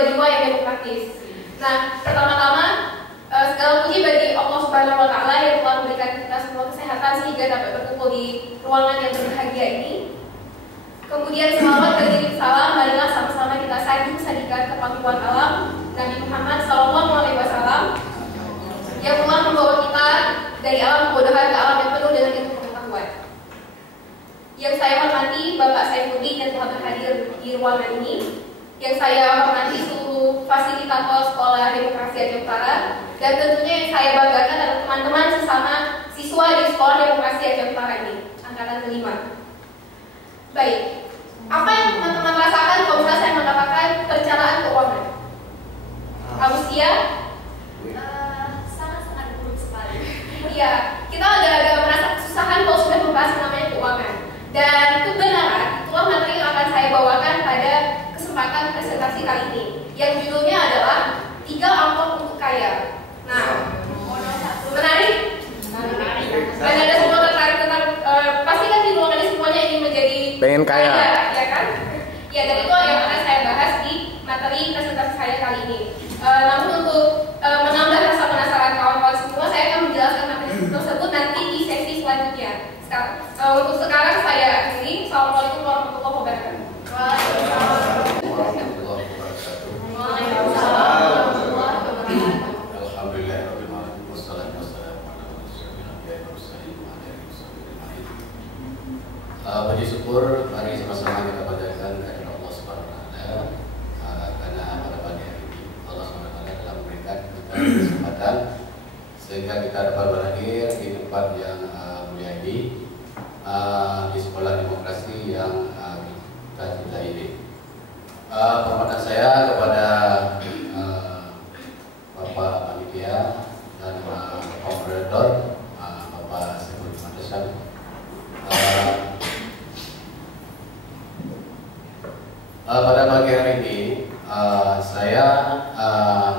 jiwa-jiwa yang demokratis. Nah, pertama-tama segala puji bagi Allah Subhanahu wa Ta'ala yang telah memberikan kita semua kesehatan sehingga dapat berkumpul di ruangan yang berbahagia ini. Kemudian selawat bagi salam, marilah sama-sama kita sanjung-sanjungkan kepatuhan alam Nabi Muhammad SAW yang telah membawa kita dari alam kebodohan ke alam yang penuh dengan ilmu pengetahuan. Yang saya hormati Bapak Saifuddin yang telah berhadir di ruangan ini. Yang saya hormati seluruh fasilitator Sekolah Demokrasi Aceh Utara. Dan tentunya yang saya banggakan adalah teman-teman sesama siswa di Sekolah Demokrasi Aceh Utara ini, angkatan kelima. Baik, apa yang teman-teman rasakan kalau misalnya saya mengatakan perencanaan keuangan? Ausia? Sangat-sangat buruk sekali. Iya, kita agak-agak merasa kesusahan kalau sudah membahas namanya keuangan. Dan kebenaran, itulah materi yang akan saya bawakan pada kesempatan presentasi kali ini, yang judulnya adalah 3 amplop untuk kaya. Nah, menarik? Dan ada semua tertarik tentang pasti kan di ruangan ini semuanya ingin menjadi pengen kaya, ya kan? Ya, dan itu yang akan saya bahas di materi presentasi saya kali ini. Namun untuk menambah rasa penasaran kawan-kawan semua, saya akan menjelaskan materi tersebut nanti di sesi selanjutnya. Untuk sekarang saya akhiri. Assalamualaikum warahmatullahi wabarakatuh. Puji syukur, mari sama-sama kita panjatkan kepada Allah Subhanahu wa Ta'ala karena pada pagi hari ini Allah Subhanahu wa Ta'ala telah memberikan kita kesempatan sehingga kita dapat berhadir di tempat yang mulia ini, di Sekolah Demokrasi yang kita cintai ini. Permohonan saya kepada Bapak Panitia dan Bapak Moderator, Bapak Saifuddin Mandesan. Pada pagi hari ini saya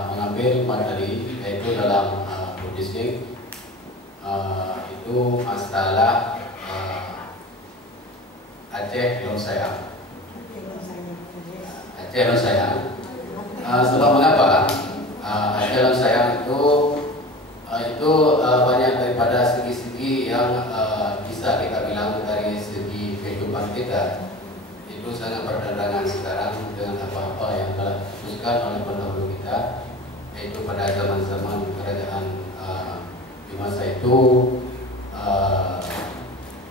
mengambil materi yaitu dalam logistik, itu masalah Aceh Long Sayang. Aceh Long Sayang. Sebab mengapa Aceh Long Sayang itu banyak daripada segi-segi yang bisa kita bilang dari segi kehidupan kita itu sangat bertentangan sekarang dengan apa-apa yang telah diputuskan oleh pendahulu kita, yaitu pada zaman-zaman kerajaan di masa itu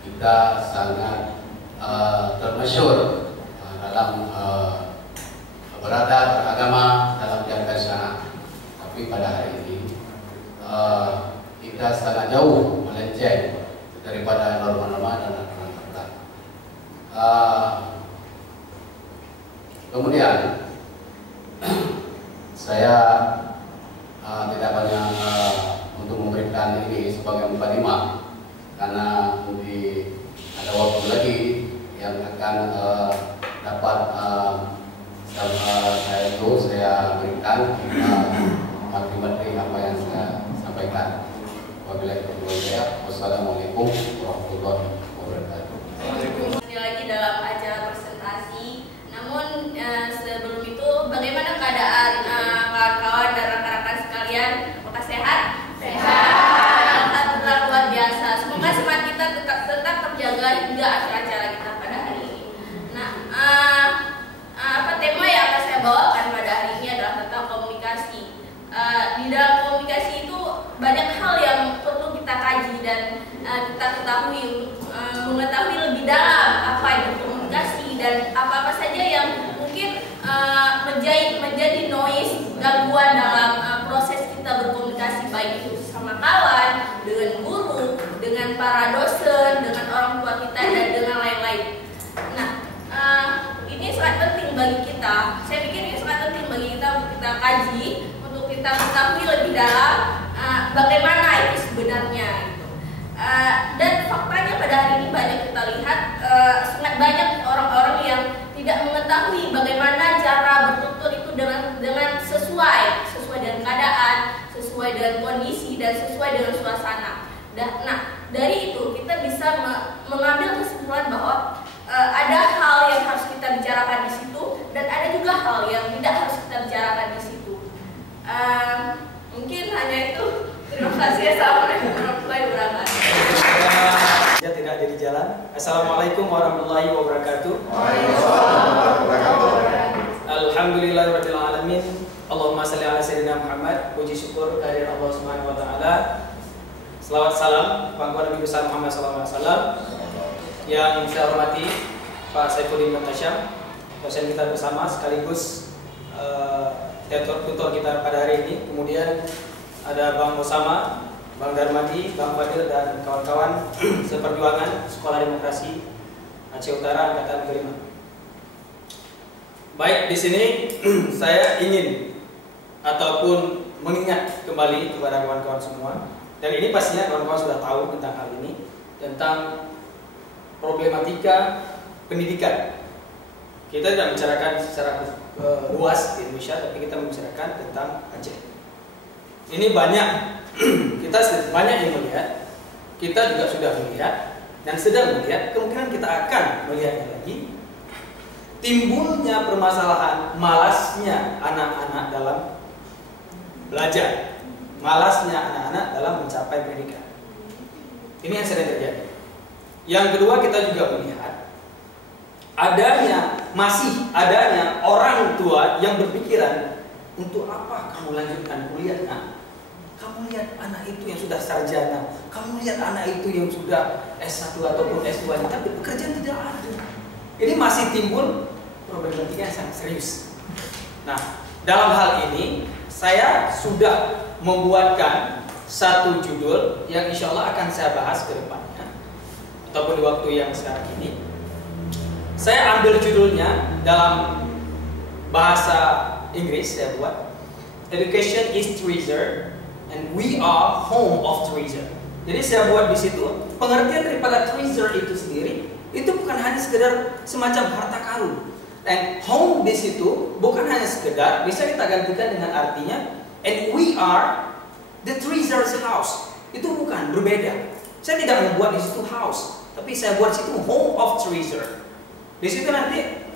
kita sangat termasyhur dalam beragama dalam jalan syariat. Tapi pada hari ini kita sangat jauh melenceng daripada norma-norma dan aturan tertentu. Kemudian saya tidak banyak untuk memberikan ini sebagai mukadimah karena nanti ada waktu lagi yang akan dapat saya berikan materi-materi apa yang saya sampaikan. Wabillahi taufiq. Wassalamualaikum warahmatullahi wabarakatuh. Ini lagi dalam acara presentasi. Namun sebelum itu, bagaimana keadaan kawan-kawan dan rekan-rekan sekalian? Apakah sehat? Sehat. Alhamdulillah, luar biasa. Semoga semangat kita tetap terjaga hingga acara-acara kita pada hari ini. Nah, tema yang akan saya bawakan pada hari ini adalah tentang komunikasi. Di dalam komunikasi itu banyak hal yang perlu kita kaji dan kita ketahui untuk mengetahui lebih dalam apa itu komunikasi dan apa-apa saja yang mungkin menjadi noise, gangguan dalam proses kita berkomunikasi, baik itu sama kawan, dengan guru, dengan para dosen, dengan orang tua kita dan dengan lain-lain. Nah, ini sangat penting bagi kita. Saya pikir ini sangat penting bagi kita untuk kita kaji, untuk kita ketahui lebih dalam bagaimana itu sebenarnya. Dan faktanya pada hari ini banyak kita lihat sangat banyak orang-orang yang tidak mengetahui bagaimana cara bertutur itu dengan sesuai dengan keadaan, sesuai dengan kondisi dan sesuai dengan suasana. Nah, dari itu kita bisa mengambil kesimpulan bahwa ada hal yang harus kita bicarakan di situ dan ada juga hal yang tidak harus kita bicarakan kasih. Assalamualaikum warahmatullahi wabarakatuh. Ya, tidak ada di jalan. Assalamualaikum warahmatullahi wabarakatuh. Alhamdulillahirabbil alamin. Allahumma shalli ala sayyidina Muhammad. Puji syukur kehadirat Allah Subhanahu wa taala. Selawat salam kepada Nabi besar Muhammad sallallahu alaihi wasallam. Yang saya hormati Pak Saifuddin Mutasyam, dosen kita bersama sekaligus tutor kita pada hari ini. Kemudian ada Bang Osama, Bang Darmadi, Bang Fadil dan kawan-kawan seperjuangan Sekolah Demokrasi Aceh Utara angkatan kelima. Baik, di sini saya ingin ataupun mengingat kembali kepada kawan-kawan semua, dan ini pastinya kawan-kawan sudah tahu tentang hal ini, tentang problematika pendidikan. Kita tidak membicarakan secara luas di Indonesia, tapi kita membicarakan tentang Aceh. Ini banyak, kita banyak yang melihat, kita juga sudah melihat dan sedang melihat, kemungkinan kita akan melihatnya lagi. Timbulnya permasalahan malasnya anak-anak dalam belajar, malasnya anak-anak dalam mencapai pendidikan. Ini yang sedang terjadi. Yang kedua, kita juga melihat masih adanya orang tua yang berpikiran, untuk apa kamu lanjutkan kuliah? Nah, kamu lihat anak itu yang sudah sarjana, kamu lihat anak itu yang sudah S1 ataupun S2, tapi pekerjaan tidak ada. Ini masih timbul problematika yang sangat serius. Nah, dalam hal ini saya sudah membuatkan satu judul yang insya Allah akan saya bahas ke depannya ataupun di waktu yang sekarang ini. Saya ambil judulnya dalam bahasa Inggris, saya buat Education is Treasure and we are home of treasure. Jadi saya buat di situ pengertian daripada treasure itu sendiri, itu bukan hanya sekedar semacam harta karun. Dan home di situ bukan hanya sekedar, bisa kita gantikan dengan artinya and we are the treasure's house. Itu bukan, berbeda. Saya tidak membuat di situ house, tapi saya buat di situ home of treasure. Di situ nanti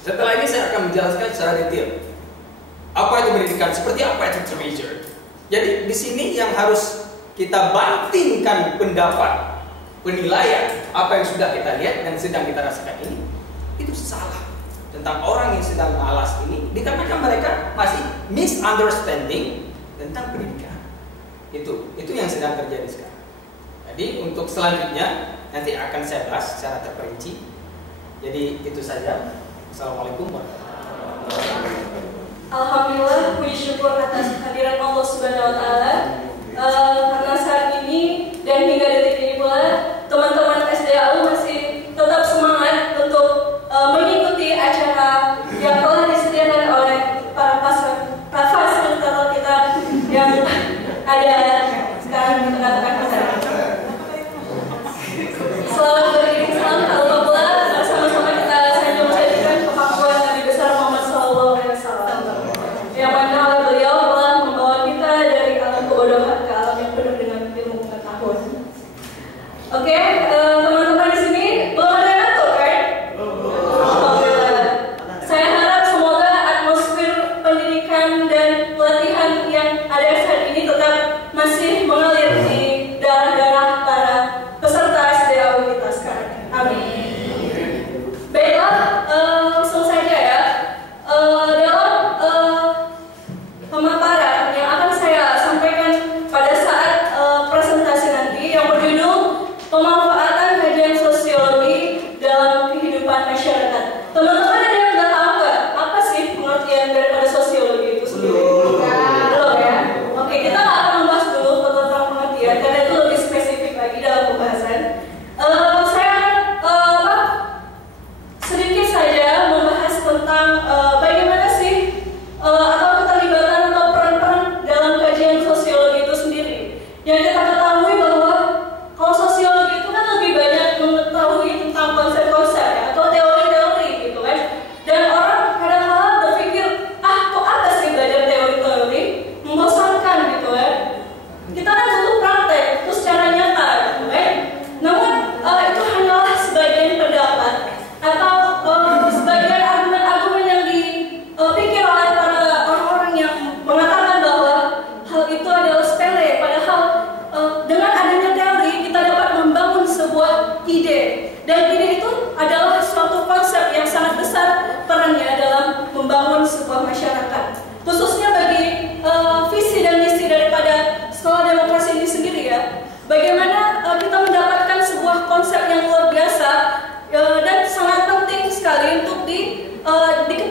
setelah ini saya akan menjelaskan secara detail apa itu pendidikan, seperti apa itu treasure. Jadi di sini yang harus kita bantingkan pendapat, penilaian apa yang sudah kita lihat dan sedang kita rasakan ini, itu salah tentang orang yang sedang malas ini, dikarenakan mereka masih misunderstanding tentang pendidikan. Itu yang sedang terjadi sekarang. Jadi untuk selanjutnya nanti akan saya bahas secara terperinci. Jadi itu saja. Assalamualaikum warahmatullahi wabarakatuh. Alhamdulillah, puji syukur atas kehadiran Allah Subhanahu wa taala. Karena saat ini dan hingga detik ini pula teman-teman SDAU masih tetap semangat untuk mengikuti acara yang telah disediakan oleh para fasilitator kita yang ada sekarang di tengah-tengah kita. Selamat beriring salam ke Allah, bersama-sama kita sanjung menjadikan kemampuan Nabi besar Muhammad SAW, yang mana oleh beliau telah membawa kita dari alam kebodohan ke alam yang penuh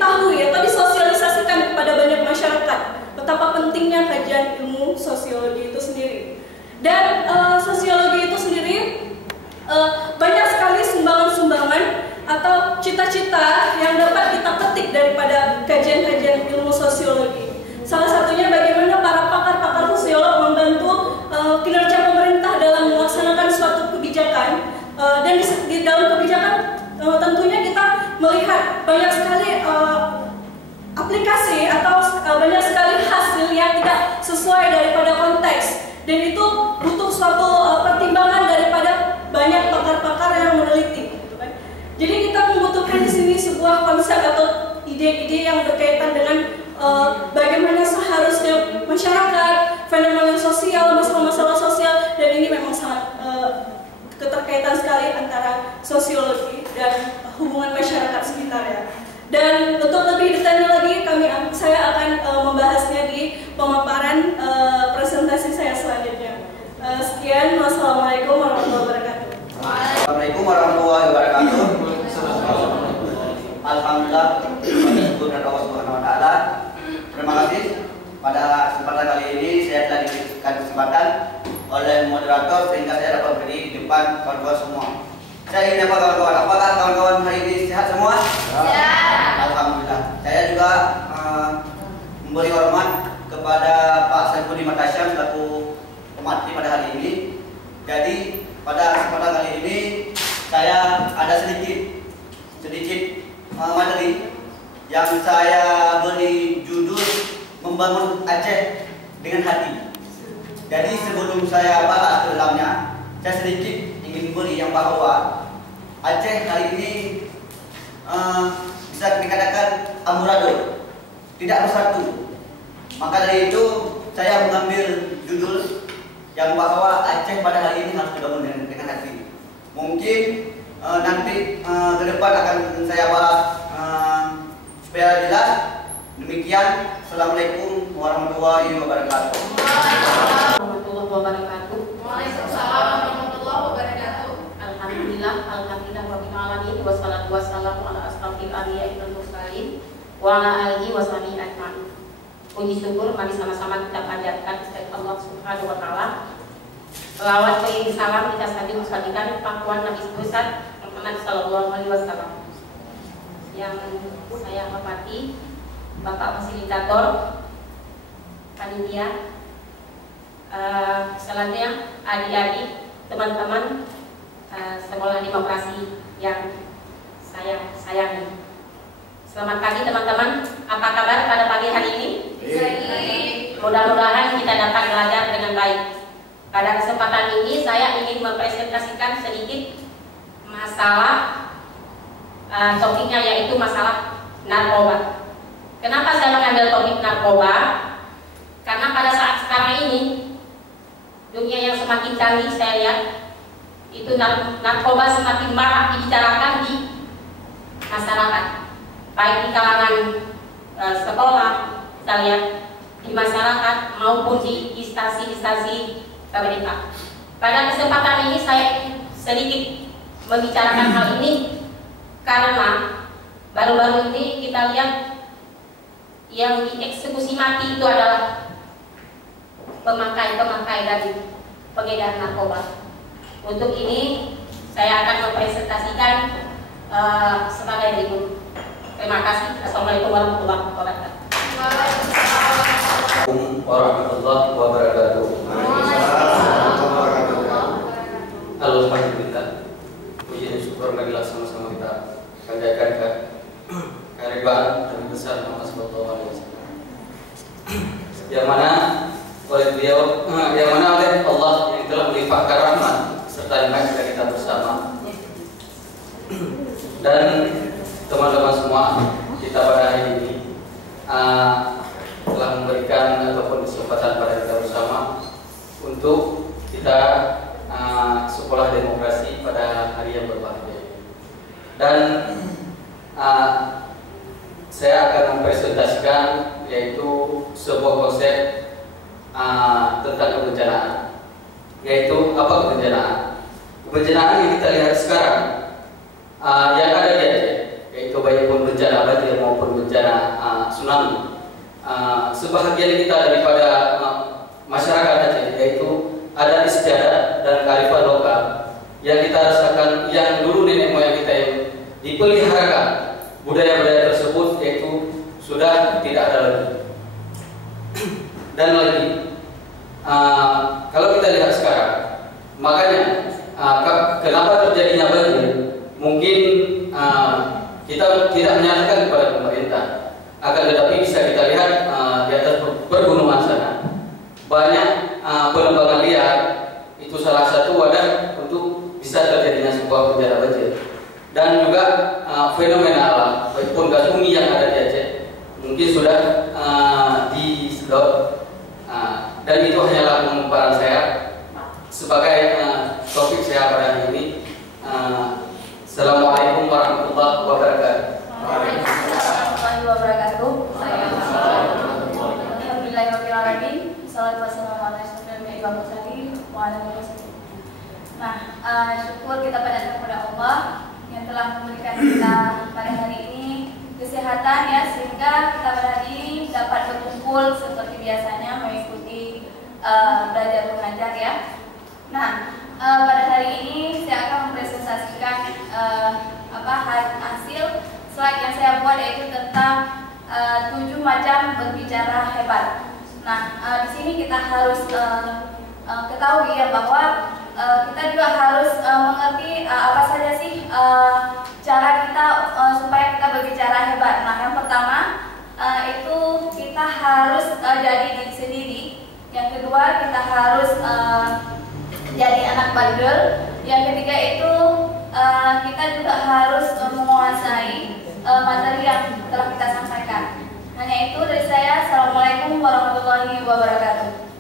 diketahui atau disosialisasikan kepada banyak masyarakat betapa pentingnya kajian ilmu sosiologi itu sendiri. Dan sosiologi itu sendiri banyak sekali sumbangan-sumbangan atau cita-cita yang dapat kita petik daripada kajian-kajian ilmu sosiologi. Salah satunya bagaimana para pakar-pakar sosiolog membantu kinerja pemerintah dalam melaksanakan suatu kebijakan, dan di dalam kebijakan tentunya kita melihat banyak sekali aplikasi atau banyak sekali hasil yang tidak sesuai daripada konteks, dan itu butuh suatu pertimbangan daripada banyak pakar-pakar yang meneliti. Jadi kita membutuhkan di sini sebuah konsep atau ide-ide yang berkaitan dengan bagaimana seharusnya masyarakat, fenomena sosial, masalah-masalah sosial, dan ini memang sangat keterkaitan sekali antara sosiologi dan hubungan masyarakat sekitar ya. Dan untuk lebih detailnya lagi, saya akan membahasnya di pemaparan presentasi saya selanjutnya. Sekian, wassalamualaikum warahmatullahi wabarakatuh. Assalamualaikum warahmatullahi wabarakatuh. Alhamdulillah, bersyukur kepada Allah Subhanahu wa taala. Terima kasih pada kesempatan kali ini saya telah diberikan kesempatan oleh moderator sehingga saya dapat berdiri di depan kawan-kawan semua. Saya ingin apa kawan-kawan? Apakah kawan-kawan hari ini sehat semua? Sehat. Alhamdulillah. Saya juga memberi hormat kepada Pak Saifuddin Matasyam selaku pemateri pada hari ini. Jadi pada kesempatan kali ini saya ada sedikit materi yang saya beri judul Membangun Aceh dengan Hati. Jadi sebelum saya bahas ke dalamnya, saya sedikit ingin beri yang bahwa Aceh kali ini bisa dikatakan amburadul, tidak bersatu. Maka dari itu saya mengambil judul yang bahwa Aceh pada hari ini harus dibangun dengan hati. Mungkin nanti ke depan akan saya bahas supaya jelas. Demikian, Assalamualaikum warahmatullahi wabarakatuh. Warahmatullahi wabarakatuh. Waalaikumsalam warahmatullahi wabarakatuh. Alhamdulillah rabbil alamin, wassalatu wassalamu ala asrofil anbiya'i wal mursalin wa ala alihi washabihi ajmain. Puji syukur mari sama-sama kita panjatkan kepada Allah Subhanahu wa taala. Selawat beriring salam kita sambil sampaikan pakuan Nabi besar Muhammad sallallahu alaihi wasallam. Yang saya hormati Bapak Fasilitator panitia, selanjutnya adik-adik, teman-teman sekolah demokrasi yang saya sayangi. Selamat pagi teman-teman, apa kabar pada pagi hari ini? Baik. Mudah-mudahan kita dapat belajar dengan baik. Pada kesempatan ini saya ingin mempresentasikan sedikit masalah topiknya, yaitu masalah narkoba. Kenapa saya mengambil topik narkoba? Karena pada saat sekarang ini dunia yang semakin canggih, saya lihat itu narkoba semakin marak dibicarakan di masyarakat, baik di kalangan sekolah, kita lihat di masyarakat maupun di instansi-instansi pemerintah. Pada kesempatan ini saya sedikit membicarakan hal ini karena baru-baru ini kita lihat yang dieksekusi mati itu adalah pemakai dari pengedar narkoba. Untuk ini saya akan mempresentasikan sebagai berikut. Terima kasih. Assalamualaikum warahmatullahi wabarakatuh. Assalamualaikum warahmatullahi wabarakatuh. Alhamdulillah, puji dan syukur marilah sama-sama kita panjatkan kehadiran Nabi besar Muhammad sallallahu alaihi wasallam, yang mana oleh beliau, yang mana oleh Allah yang telah melimpahkan rahmat serta nikmat kepada kita bersama. Dan teman-teman semua, kita pada hari ini telah memberikan ataupun kesempatan pada kita bersama untuk kita sekolah demokrasi pada hari yang berbahagia. Dan saya akan mempresentasikan yaitu sebuah konsep tentang kebencanaan. Yaitu apa kebencanaan? Kebencanaan yang kita lihat sekarang yang ada di Aceh, yaitu baik pun bencana banjir maupun bencana bencana tsunami. Sebahagian kita daripada masyarakat Aceh, yaitu adat istiadat dan kearifan lokal yang kita rasakan, yang dulu nenek moyang kita yang dipeliharakan, budaya-budaya tersebut yaitu sudah tidak ada lagi. Dan lagi, kalau kita lihat sekarang, makanya kenapa terjadinya banjir? Mungkin kita tidak menyalahkan kepada pemerintah, akan tetapi bisa kita lihat di atas pergunungan sana banyak penebangan liar. Itu salah satu wadah untuk bisa terjadinya sebuah bencana banjir. Dan juga fenomena alam, baik gas bumi yang ada di Aceh mungkin sudah disedot. Dan itu hanyalah pemaparan saya sebagai topik saya pada hari ini. Assalamualaikum warahmatullahi wabarakatuh. Waalaikumsalam warahmatullahi wabarakatuh. Alhamdulillahirrahmanirrahim. Salatu wassalamu ala asyrofil anbiya'i wal mursalin wa ala alihi wasallam. Nah, syukur kita panjatkan kepada Allah yang telah memberikan kita pada hari ini kesehatan ya, sehingga kita pada hari ini dapat berkumpul seperti biasanya mengikuti belajar mengajar ya. Nah, pada hari ini saya akan mempresentasikan hasil slide yang saya buat, yaitu tentang 7 macam berbicara hebat. Nah, di sini kita harus ketahui ya bahwa kita juga harus mengerti apa saja sih cara kita supaya kita berbicara hebat. Nah, yang pertama itu kita harus jadi diri sendiri. Yang kedua, kita harus jadi anak bandel. Yang ketiga itu kita juga harus menguasai materi yang telah kita sampaikan. Hanya itu dari saya. Assalamualaikum warahmatullahi wabarakatuh.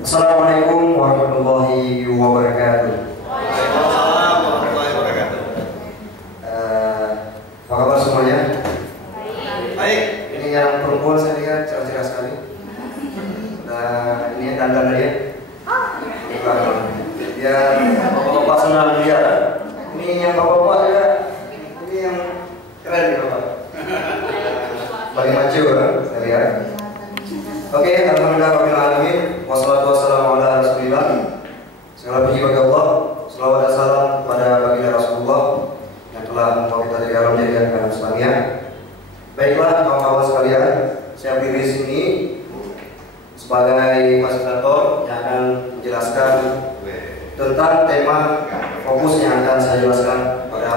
Assalamualaikum warahmatullahi wabarakatuh. Waalaikumsalam warahmatullahi wabarakatuh. Apa kabar semuanya? Baik. Ini yang perempuan saya lihat cerah-cerah sekali. Nah, ini dandan dia. Ya, bapak-bapak senang lihat. Ini yang bapak-bapak ya. Ini yang keren ya bapak. Paling maju saya lihat. Oke, alhamdulillah alamin. Wassalatu wassalamu ala Rasulillah. Segala puji bagi Allah, selawat dan salam kepada baginda Rasulullah yang telah membawa kita dari alam jadian ke alam Islamia. Baiklah, kawan-kawan sekalian, saya berdiri di sini sebagai fasilitator yang akan menjelaskan tentang tema fokus yang akan saya jelaskan pada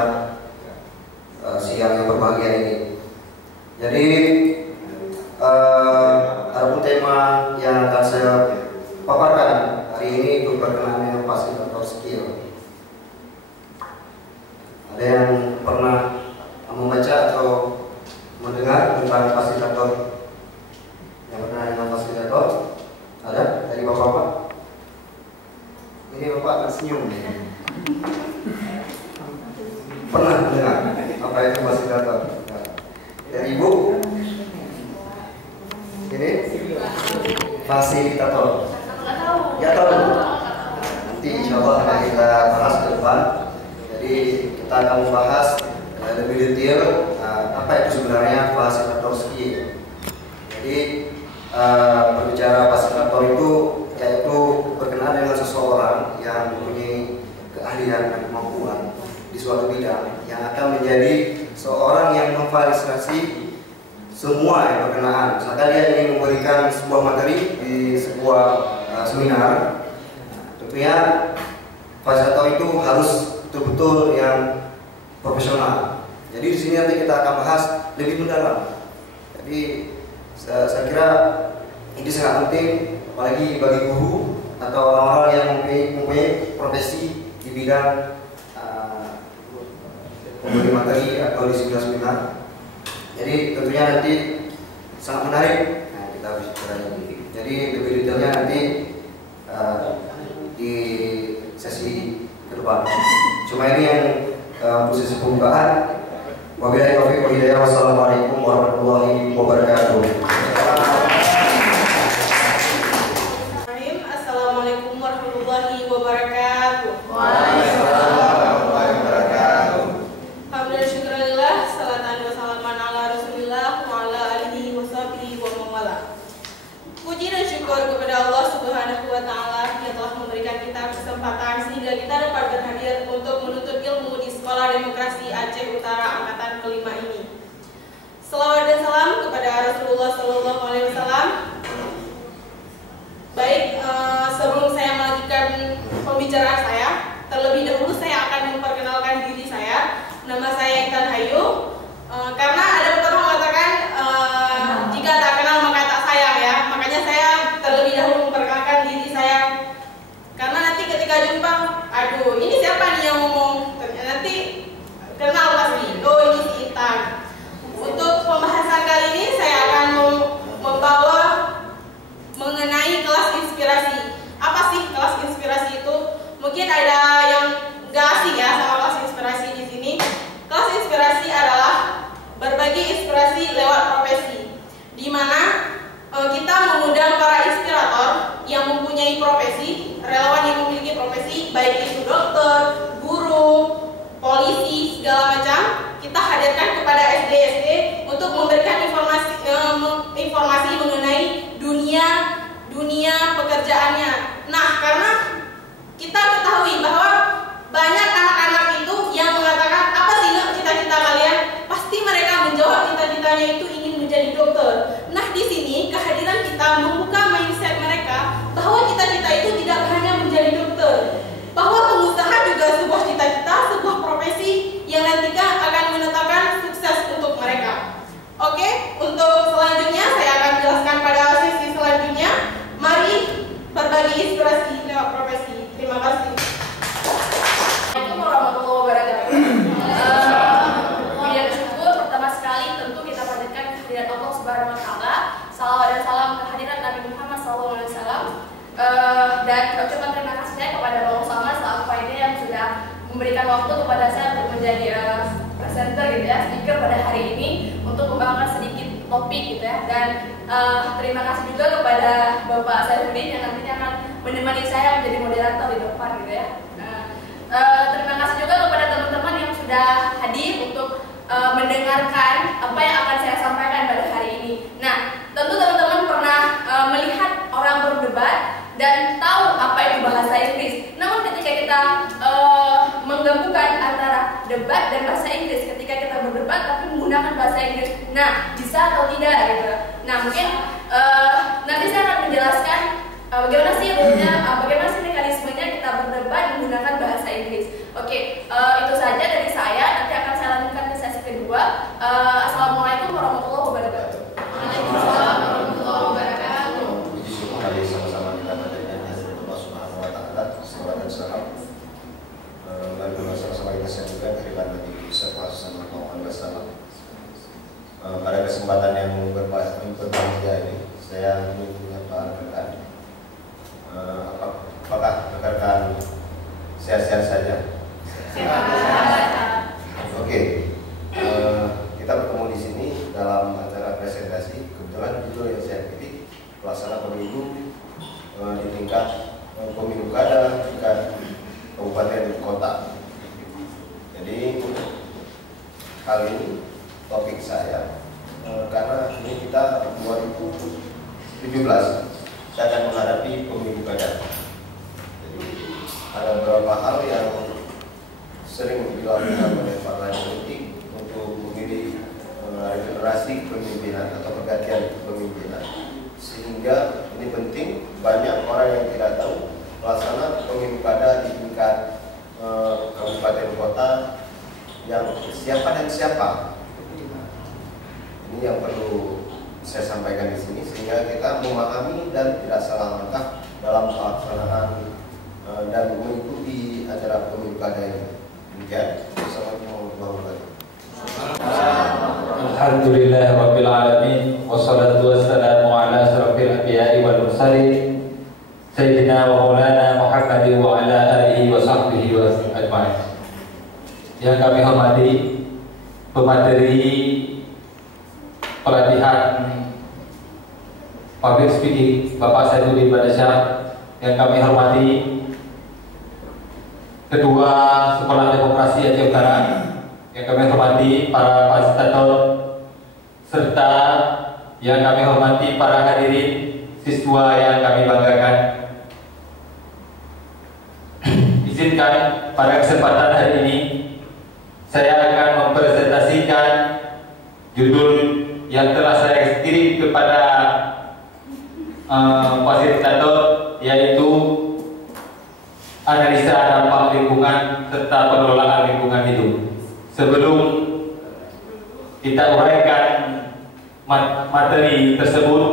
siang yang berbahagia ini. Jadi adapun tema yang akan saya paparkan hari ini itu berkenaan dengan fasilitator skill. Ada yang pernah membaca atau mendengar tentang fasilitator? Yang pernah dengan fasilitator? Ada dari bapak-bapak? Ini bapak akan senyum. Pernah mendengar apa itu fasilitator? Dari ibu? Ini fasilitator. Ya tahu. Nanti insya Allah akan kita bahas ke depan. Jadi kita akan membahas lebih detail apa itu sebenarnya fasilitator skill. Jadi berbicara fasilitator itu yaitu berkenaan dengan seseorang yang mempunyai keahlian dan kemampuan di suatu bidang yang akan menjadi seorang yang memfasilitasi semua yang berkenaan. Misalkan dia ingin memberikan sebuah materi di sebuah seminar, tentunya fasilitator itu harus betul-betul yang profesional. Jadi di sini nanti kita akan bahas lebih mendalam. Jadi saya kira ini sangat penting, apalagi bagi guru atau orang-orang yang mempunyai profesi di bidang memberi materi atau di seminar. Jadi tentunya nanti sangat menarik. Nah, kita harus bicara ini. Jadi lebih detailnya nanti di sesi ke depan. Cuma ini yang posisi pembukaan. Wabillahi taufiq wal hidayah. Wassalamualaikum warahmatullahi wabarakatuh. Assalamualaikum warahmatullahi wabarakatuh. Waalaikumsalam warahmatullahi wabarakatuh. Alhamdulillah, syukurillah. salatan wa salaman ala Rasulillah wa ala alihi wa sahbihi wa mawala. Puji dan syukur kepada Allah Subhanahu wa taala yang telah memberikan kita kesempatan sehingga kita dapat berhadir untuk menuntut ilmu di Sekolah Demokrasi Aceh Utara angkatan kelima ini. Selawat dan salam kepada Rasulullah sallallahu alaihi wasallam. Baik, sebelum saya melanjutkan pembicaraan saya, terlebih dahulu saya akan memperkenalkan diri saya. Nama saya Intan Hayu. Karena ada beberapa mengatakan jika tak kenal maka tak sayang ya. Makanya saya terlebih dahulu memperkenalkan diri saya. Karena nanti ketika jumpa, aduh ini siapa nih yang ngomong? Nanti kenal pasti. Oh ini si Intan. Untuk pembahasan kali ini saya akan membawa mengenai kelas inspirasi. Apa sih kelas inspirasi itu? Mungkin ada yang nggak asing ya sama kelas inspirasi di sini. Kelas inspirasi adalah berbagi inspirasi lewat profesi, di mana kita mengundang para inspirator yang mempunyai profesi, relawan yang memiliki profesi, baik itu dokter, guru, polisi, segala macam. Kita hadirkan kepada SD-SD untuk memberikan informasi mengenai dunia pekerjaannya. Nah, karena kita ketahui bahwa banyak anak-anak itu yang mengatakan, apa sih cita-cita kalian? Pasti mereka menjawab cita-citanya itu ingin menjadi dokter. Nah, di sini kehadiran kita membuka mindset mereka bahwa cita-cita itu tidak hanya menjadi dokter, bahwa pengusaha juga sebuah cita-cita, sebuah profesi yang nanti akan menetapkan sukses untuk mereka. Oke, untuk selanjutnya saya akan jelaskan pada sesi selanjutnya. Mari berbagi inspirasi lewat profesi. Terima kasih. Assalamualaikum warahmatullahi wabarakatuh. Puji dan syukur pertama sekali tentu kita panjatkan kehadirat Allah Subhanahu wa taala. Salawat dan salam kehadirat Nabi Muhammad SAW. Dan ucapan terima kasih saya kepada Bapak Usama selaku panitia yang sudah memberikan waktu kepada saya untuk menjadi presenter gitu ya, speaker pada hari ini untuk membawakan sedikit topik gitu ya. Dan terima kasih juga kepada Bapak Saifuddin yang nantinya akan menemani saya menjadi moderator di depan gitu ya. Terima kasih juga kepada teman-teman yang sudah hadir untuk mendengarkan apa yang akan saya sampaikan pada hari ini. Nah, tentu teman-teman pernah melihat orang berdebat dan tahu apa itu bahasa Inggris. Namun ketika kita menggabungkan antara debat dan bahasa Inggris, ketika kita berdebat tapi menggunakan bahasa Inggris, nah bisa atau tidak gitu. Nah, mungkin nanti saya akan menjelaskan bagaimana sih rulenya, bagaimana sih mekanismenya kita berdebat menggunakan bahasa Inggris. Oke, itu saja dari saya. Nanti akan saya lanjutkan ke sesi kedua. Assalamualaikum warahmatullahi wabarakatuh. Waalaikumsalam warahmatullahi wabarakatuh. Puji syukur kali sama-sama kita panjatkan Allah Subhanahu wa taala. Salawat dan salam. Lalu bersama-sama kita sambungkan kehadiran Nabi sallallahu alaihi wasallam. Pada kesempatan yang berbahagia ini, saya ingin menyapa rekan. Apakah rekan sehat-sehat saja? Oke. Kita bertemu di sini dalam acara presentasi. Kebetulan judul yang saya pilih pelaksana pemilu di tingkat pemilu kada, tingkat kabupaten dan kota. Jadi kali ini topik saya karena ini kita 2017 saya akan menghadapi pemilu kada. Jadi ada beberapa hal yang sering dilakukan oleh partai politik untuk memilih regenerasi kepemimpinan atau pergantian kepemimpinan, sehingga ini penting. Banyak orang yang tidak tahu pelaksana pemilu kada di tingkat kabupaten kota yang siapa dan siapa. Ini yang perlu saya sampaikan di sini sehingga kita memahami dan tidak salah langkah dalam pelaksanaan dan mengikuti acara pemilu kada ini. Demikian. Assalamualaikum warahmatullahi wabarakatuh. Alhamdulillahirabbil alamin wassalatu wassalamu ala asyrafil anbiya'i wal mursalin sayyidina wa maulana Muhammadin wa ala alihi wa sahbihi wa ajma'in. Yang kami hormati pemateri pelatihan public speaking Bapak Saifuddin Badasyah, yang kami hormati Ketua Sekolah Demokrasi Aceh Utara yang kami hormati para fasilitator, serta yang kami hormati para hadirin siswa yang kami banggakan. Izinkan pada kesempatan hari ini saya akan mempresentasikan judul yang telah saya kirim kepada fasilitator, yaitu analisa dampak lingkungan serta pengelolaan lingkungan hidup. Sebelum kita uraikan materi tersebut,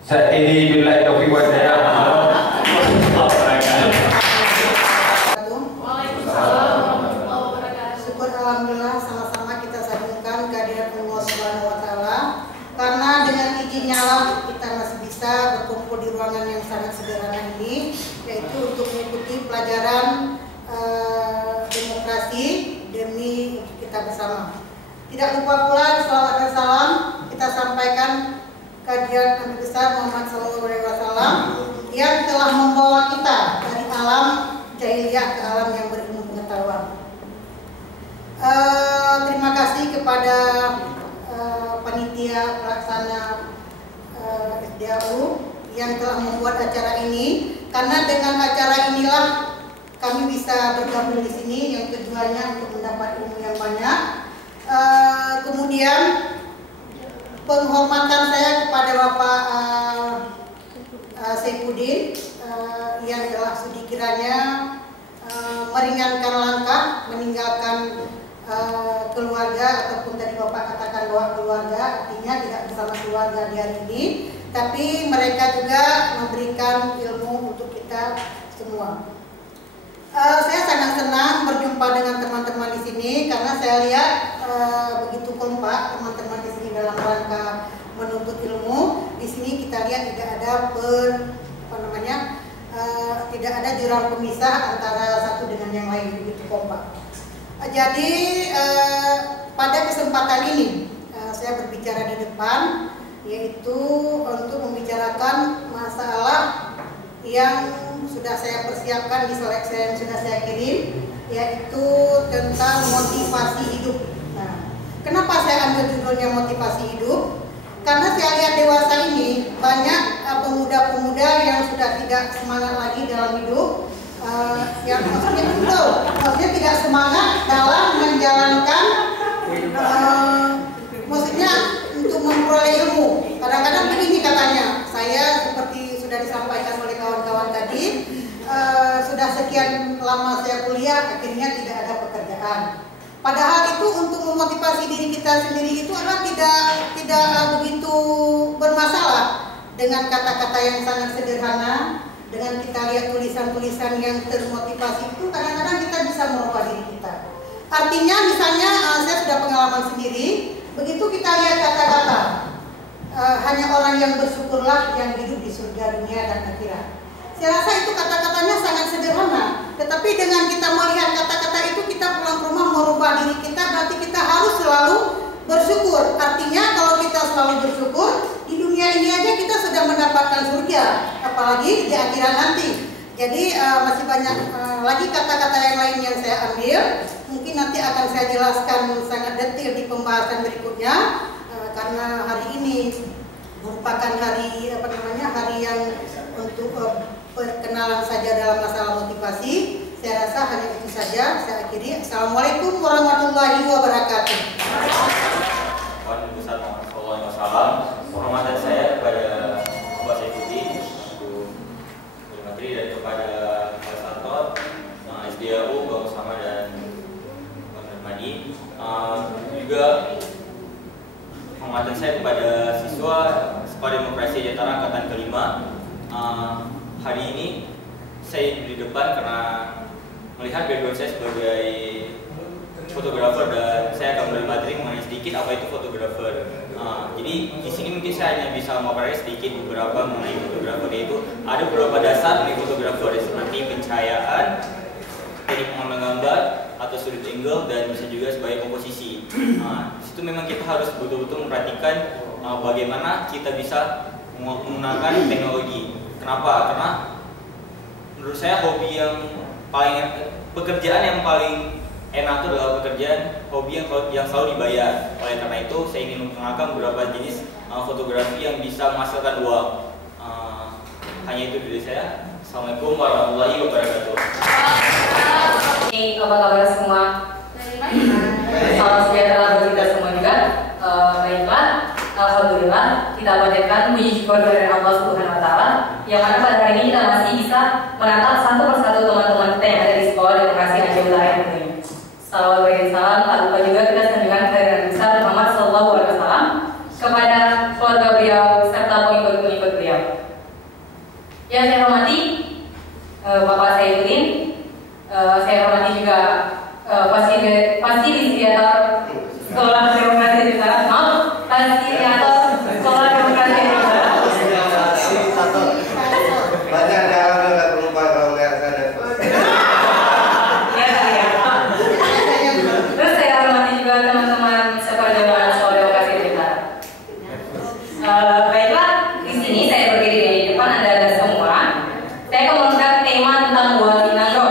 saya ini billahi taufiq wa hidayah. Syukur alhamdulillah sama-sama kita sambungkan kehadiran Allah Subhanahu wa taala, karena dengan izinnya lah kita masih bisa berkumpul di ruangan yang sangat sederhana ini, yaitu untuk mengikuti pelajaran demokrasi demi kita bersama. Tidak lupa pula salawat dan salam kita sampaikan kehadiran Nabi besar Muhammad SAW yang telah membawa kita dari alam jahiliyah ke alam yang berilmu pengetahuan. Terima kasih kepada panitia pelaksana SDAU yang telah membuat acara ini, karena dengan acara inilah kami bisa bergabung di sini, yang tujuannya untuk mendapat ilmu yang banyak. Kemudian penghormatan saya kepada Bapak Saifuddin yang telah sudi kiranya meringankan langkah, meninggalkan keluarga, ataupun tadi Bapak katakan bahwa keluarga artinya tidak bersama keluarga di hari ini, tapi mereka juga memberikan ilmu untuk kita semua. Saya sangat senang berjumpa dengan teman-teman di sini, karena saya lihat begitu kompak teman-teman di sini dalam rangka menuntut ilmu. Di sini kita lihat tidak ada tidak ada jurang pemisah antara satu dengan yang lain, begitu kompak. Jadi pada kesempatan ini saya berbicara di depan, yaitu untuk membicarakan masalah yang sudah saya persiapkan di slide yang sudah saya kirim, yaitu tentang motivasi hidup. Nah, kenapa saya ambil judulnya motivasi hidup? Karena saya lihat dewasa ini banyak pemuda-pemuda yang sudah tidak semangat lagi dalam hidup, yang maksudnya tidak semangat dalam menjalankan, maksudnya untuk memperoleh ilmu. Kadang-kadang begini katanya, saya seperti sudah disampaikan oleh kawan-kawan tadi, sudah sekian lama saya kuliah, akhirnya tidak ada pekerjaan. Padahal itu untuk memotivasi diri kita sendiri itu adalah tidak begitu bermasalah. Dengan kata-kata yang sangat sederhana, dengan kita lihat tulisan-tulisan yang termotivasi itu, kadang-kadang kita bisa merubah diri kita. Artinya misalnya saya sudah pengalaman sendiri, begitu kita lihat kata-kata, hanya orang yang bersyukurlah yang hidup di surga dunia dan akhirat. Saya rasa itu kata-katanya sangat sederhana, tetapi dengan kita melihat kata-kata itu, kita pulang ke rumah merubah diri kita, berarti kita harus selalu bersyukur. Artinya kalau kita selalu bersyukur, di dunia ini aja kita sudah mendapatkan surga, apalagi di akhirat nanti. Jadi masih banyak lagi kata-kata yang lain yang saya ambil, mungkin nanti akan saya jelaskan sangat detail di pembahasan berikutnya. Karena hari ini merupakan hari hari yang untuk perkenalan saja dalam masalah motivasi. Saya rasa hanya itu saja. Saya akhiri. Assalamualaikum warahmatullahi wabarakatuh. Waalaikumsalam warahmatullahi wabarakatuh. Penghormatan saya kepada Bapak Saifuddin, Ibu Menteri, dan kepada Pak Santor, SDAU, Bang Usama dan Bang Rahmadi. Juga penghormatan saya kepada siswa Sekolah Demokrasi Jatara Angkatan ke-5. Hari ini saya di depan karena melihat background saya sebagai fotografer, dan saya akan memberi materi mengenai sedikit apa itu fotografer. Jadi di sini mungkin saya hanya bisa memaparkan sedikit beberapa mengenai fotografer, yaitu ada beberapa dasar mengenai fotografer seperti pencahayaan, teknik mengambil gambar atau sudut angle, dan bisa juga sebagai komposisi. Itu memang kita harus betul-betul memperhatikan bagaimana kita bisa menggunakan teknologi. Kenapa? Karena menurut saya pekerjaan yang paling enator dalam pekerjaan hobi yang selalu dibayar. Oleh karena itu, saya ingin memperkenalkan beberapa jenis fotografi yang bisa menghasilkan uang. Hanya itu dari saya. Assalamualaikum warahmatullahi wabarakatuh. Apa kabar semua? Salam sejahtera bagi kita semua juga. Baiklah, alhamdulillah kita panjatkan puji syukur dari Allah Subhanahu Wa Taala yang mana pada hari ini kita masih bisa menatap satu persatu teman-teman kita yang ada di sekolah Demokrasi Aceh Utara yang tentunya. Salawat bagi salam, tak lupa juga kita sanjungan kehadiran besar Muhammad Sallallahu Alaihi Wasallam kepada keluarga beliau serta pengikut-pengikut beliau. Yang saya hormati Bapak Saifuddin, saya hormati juga fasilitator Sekolah Demokrasi Aceh Utara, fasilitator Sekolah Demokrasi Aceh Utara. Banyak dalam nggak lupa kalau nggak sana. Terus saya hormati juga teman-teman seperjuangan Sekolah Demokrasi Aceh Utara. Baiklah, di sini saya berdiri di depan Anda semua. Saya akan mengangkat tema tentang Wali Nangro.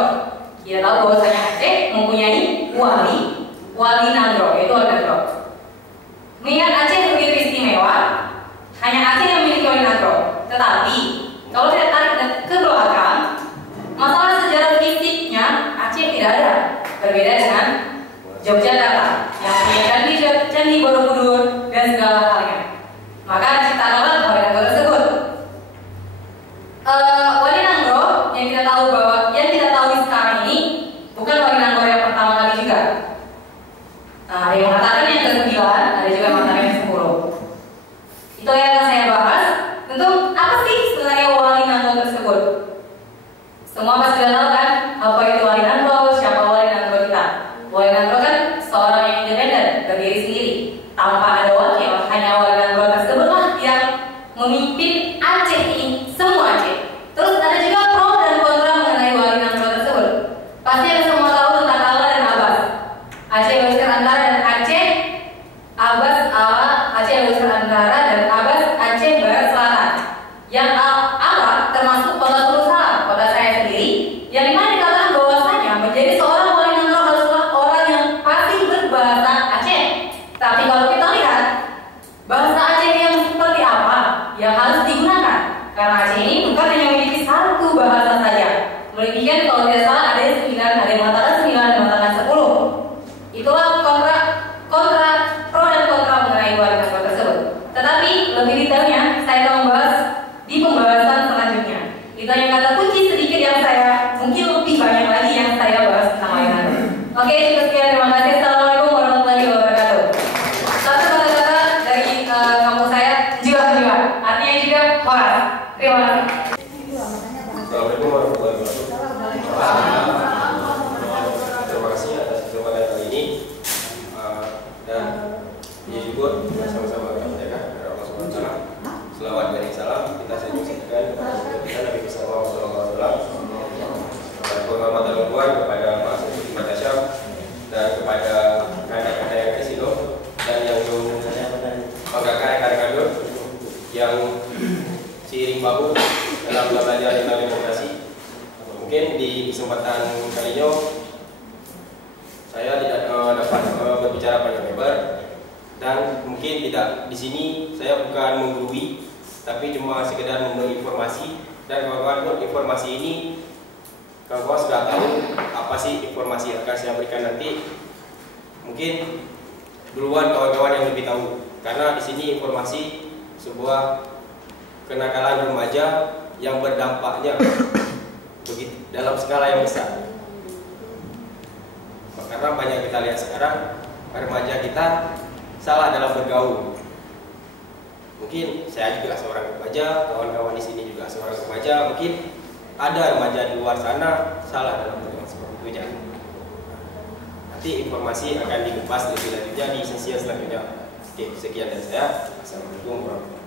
Kita tahu bahwasanya Aceh mempunyai Wali Nangro, yaitu Wali Nangro. Mengingat Aceh begitu istimewa, hanya Aceh yang memiliki Wali Nangro. Tetapi kalau kita tarik ke belakang, masalah sejarah fisiknya Aceh tidak ada. Berbeda dengan Yogyakarta yang punya candi Borobudur dan segala halnya. Maka ciptakanlah Wali Nangro tersebut. Wali Nangro yang kita tahu sekarang ini bukan Wali Nangro yang pertama kali juga. Ada yang mengatakan yang ke-9, ada juga yang mengatakan yang 10. Itu yang akan saya bahas. Tentu apa sih sebenarnya Wali Nangro tersebut? Semua pasti sudah tahu kan apa itu Wali Nangro, siapa Wali Nangro kita. Wali Nangro kan seorang yang independen, berdiri sendiri, tanpa ada wakil. Hanya Wali Nangro tersebutlah yang memimpin Aceh ini, semua Aceh. Terus ada juga pro dan kontra mengenai Wali Nangro tersebut. Pasti yang semua tahu tentang Allah dan Abbas. Aceh Besar Antara dan Aceh Abbas Aceh Besar Antara dan Abbas Aceh Barat Selatan. Yang Allah termasuk kota Darussalam, kota saya sendiri, yang dimana dikatakan bahwasanya menjadi seorang Wali Nangro haruslah orang yang pasti berbahasa Aceh. Tapi kalau kita lihat bahasa Aceh yang seperti apa yang harus digunakan, karena Aceh ini bukan hanya memiliki satu bahasa saja. Melebihan kalau tidak salah ada yang 9, ada yang mengatakan 9, ada yang mengatakan 10. Itulah kontra pro dan kontra mengenai Wali Nangro tersebut. Tetapi lebih detailnya saya akan membahas di pembahasan selanjutnya. Itu yang kata kunci sedikit yang saya mungkin lebih banyak lagi yang saya bahas tentang Wali Nangro. Oke, cukup sekian, terima kasih. Assalamualaikum warahmatullahi wabarakatuh. Satu kata-kata dari kampus saya, jiwa, artinya juga horas. Terima kasih. Assalamualaikum warahmatullahi wabarakatuh. Terima kasih atas kesempatan kali ini, dan ya juga sama-sama kita menjaga dari Allah Subhanahu Wa Taala. Selawat dan salam kita sampaikan kepada kita Nabi besar Muhammad Sallallahu Alaihi Wasallam. Dan penghormatan luar kepada Pak Saifuddin Matasyam dan kepada kakak-kakak yang di sini dan yang kakak-kakak yang seiring bahu dalam belajar tentang demokrasi. Mungkin di kesempatan kali ini saya tidak dapat berbicara panjang lebar, dan mungkin tidak di sini saya bukan menggurui, tapi cuma sekedar memberi informasi. Dan kawan-kawan, informasi ini kawan-kawan sudah tahu apa sih informasi yang akan saya berikan nanti. Mungkin duluan kawan-kawan yang lebih tahu, karena di sini informasi sebuah kenakalan remaja yang berdampaknya begitu dalam skala yang besar. Karena banyak kita lihat sekarang remaja kita salah dalam bergaul. Mungkin saya juga seorang remaja, kawan-kawan di sini juga seorang remaja. Mungkin ada remaja di luar sana salah dalam bergaul seperti itu. Nanti informasi akan dikupas lebih lanjutnya di sesi yang selanjutnya. Oke, sekian dari saya. Assalamualaikum warahmatullahi wabarakatuh.